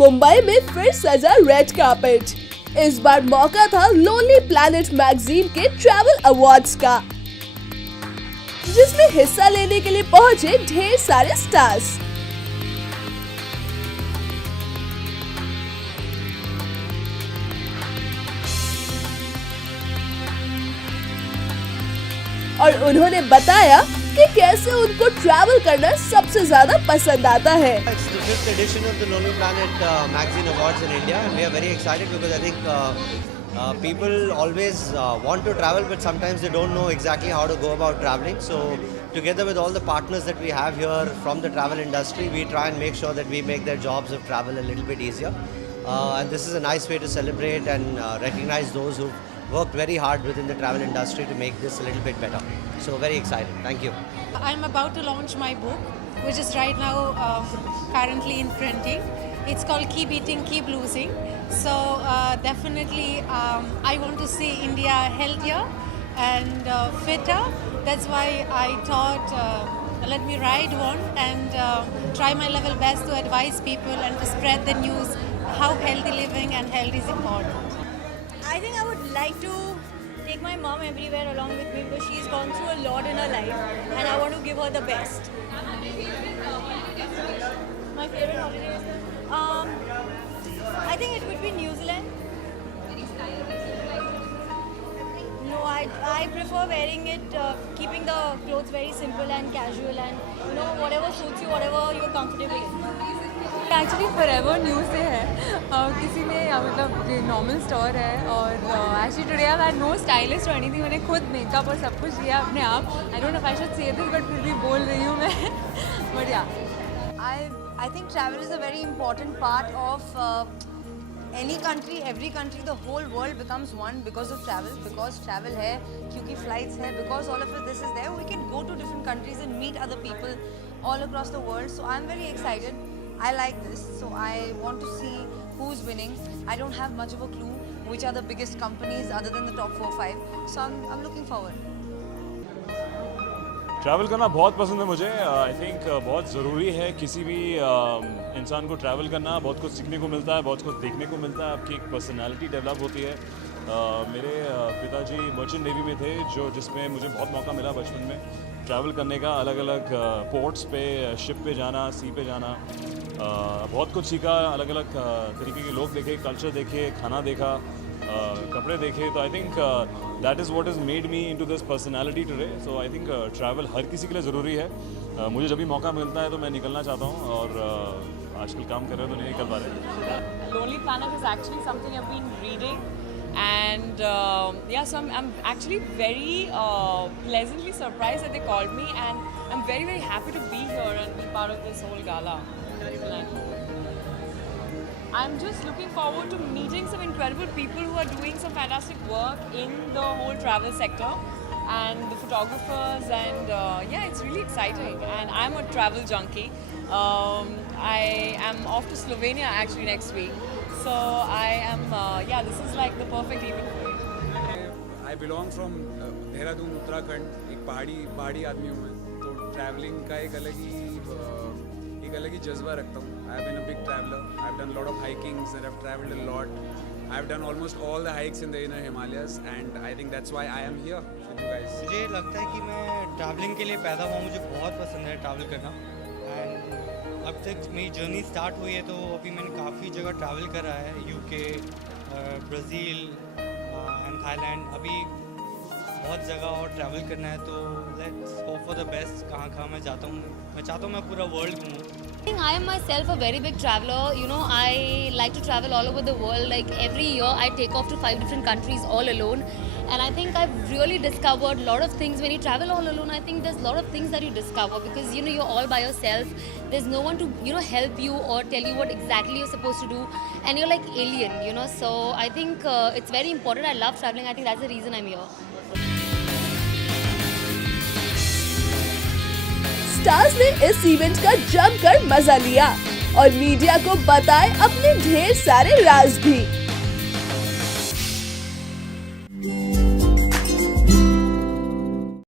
मुंबई में फिर सजा रेड कार्पेट। इस बार मौका था लोनली प्लैनेट मैगजीन के ट्रैवल अवार्ड्स का, जिसमें हिस्सा लेने के लिए पहुंचे ढेर सारे स्टार्स। और उन्होंने बताया कि कैसे उनको ट्रैवल करना सबसे ज्यादा पसंद आता है। It's the 5th edition of the Lonely Planet Magazine Awards in India, and we are very excited because I think people always want to travel, but sometimes they don't know exactly how to go about traveling. So together with all the partners that we have here from the travel industry, we try and make sure that we make their jobs of travel a little bit easier. And this is a nice way to celebrate and recognize those who worked very hard within the travel industry to make this a little bit better. So very excited. Thank you. I'm about to launch my book, which is right now currently in printing. It's called Keep Eating, Keep Losing. So definitely I want to see India healthier and fitter. That's why I thought let me write one and try my level best to advise people and to spread the news how healthy living and health is important. I think I would like to take my mom everywhere along with me because she's gone through a lot in her life and I want to give her the best. My favorite holiday is I think it would be New Zealand. No, I prefer wearing it, keeping the clothes very simple and casual and whatever suits you, whatever you're comfortable in. Actually Forever New से है किसी ने मतलब normal store है और actually today I had no stylist और anything. मैंने खुद मेकअप और सब कुछ किया अपने आप। I don't know if I should say this but फिर भी बोल रही हूँ मैं बट या I think travel is a very important part of any country, every country, the whole world becomes one because of travel. Because travel है, क्योंकि flights है, because all of this is there, we can go to different countries and meet other people all across the world. So I'm very excited. I like this, so I want to see who's winning. I don't have much of a clue which are the biggest companies other than the top 4-5. So I'm looking forward. Travel करना बहुत पसंद है मुझे। I think बहुत ज़रूरी है किसी भी इंसान को ट्रैवल करना। बहुत कुछ सीखने को मिलता है, बहुत कुछ देखने को मिलता है, आपकी एक पर्सनालिटी डेवलप होती है। मेरे पिताजी मर्चेंट नेवी में थे जिसमें मुझे बहुत मौका मिला बचपन में ट्रैवल करने का। अलग अलग पोर्ट्स पे, शिप पे जाना, सी पे जाना, बहुत कुछ सीखा। अलग अलग तरीके के लोग देखे, कल्चर देखे, खाना देखा, कपड़े देखे। तो I think that is what is made me into this personality today. So I think travel हर किसी के लिए ज़रूरी है। मुझे जब भी मौका मिलता है तो मैं निकलना चाहता हूँ और आजकल काम कर रहे हो तो नहीं निकल पा रहे। Lonely Planet is actually something I've been reading and yeah, so I'm actually very pleasantly surprised that they called me and I'm very very happy to be here and be part of this whole gala. I'm just looking forward to meeting some incredible people who are doing some fantastic work in the whole travel sector and the photographers and yeah, it's really exciting and I'm a travel junkie. I am off to Slovenia actually next week. So I am, yeah, this is like the perfect event for me. I belong from Dehradun, Uttarakhand. एक पहाड़ी आदमी हूँ मैं, तो travelling का एक अलग ही जज्बा रखता हूँ। I have been a big traveler. I have done a lot of hikings and I've traveled a lot. I have done almost all the hikes in the inner Himalayas and I think that's why I am here with you guys. मुझे लगता है कि मैं travelling के लिए पैदा हुआ। मुझे बहुत पसंद है ट्रैवल करना एंड अब तक मेरी जर्नी स्टार्ट हुई है तो अभी मैंने काफ़ी जगह ट्रैवल करा है। UK, Brazil and Thailand. अभी बहुत जगह और ट्रैवल करना है तो let's hope for the best. कहाँ मैं चाहता हूँ मैं पूरा world घूमूँ। I think I am myself a very big traveler. You know, I like to travel all over the world. Like every year I take off to 5 different countries all alone. And I think I've really discovered a lot of things. When you travel all alone, I think there's a lot of things that you discover because, you know, you're all by yourself. There's no one to, you know, help you or tell you what exactly you're supposed to do. And you're like alien, you know. So I think it's very important. I love traveling. I think that's the reason I'm here. Stars ने इस event का जमकर मजा लिया और media को बताए अपने ढेर सारे राज भी।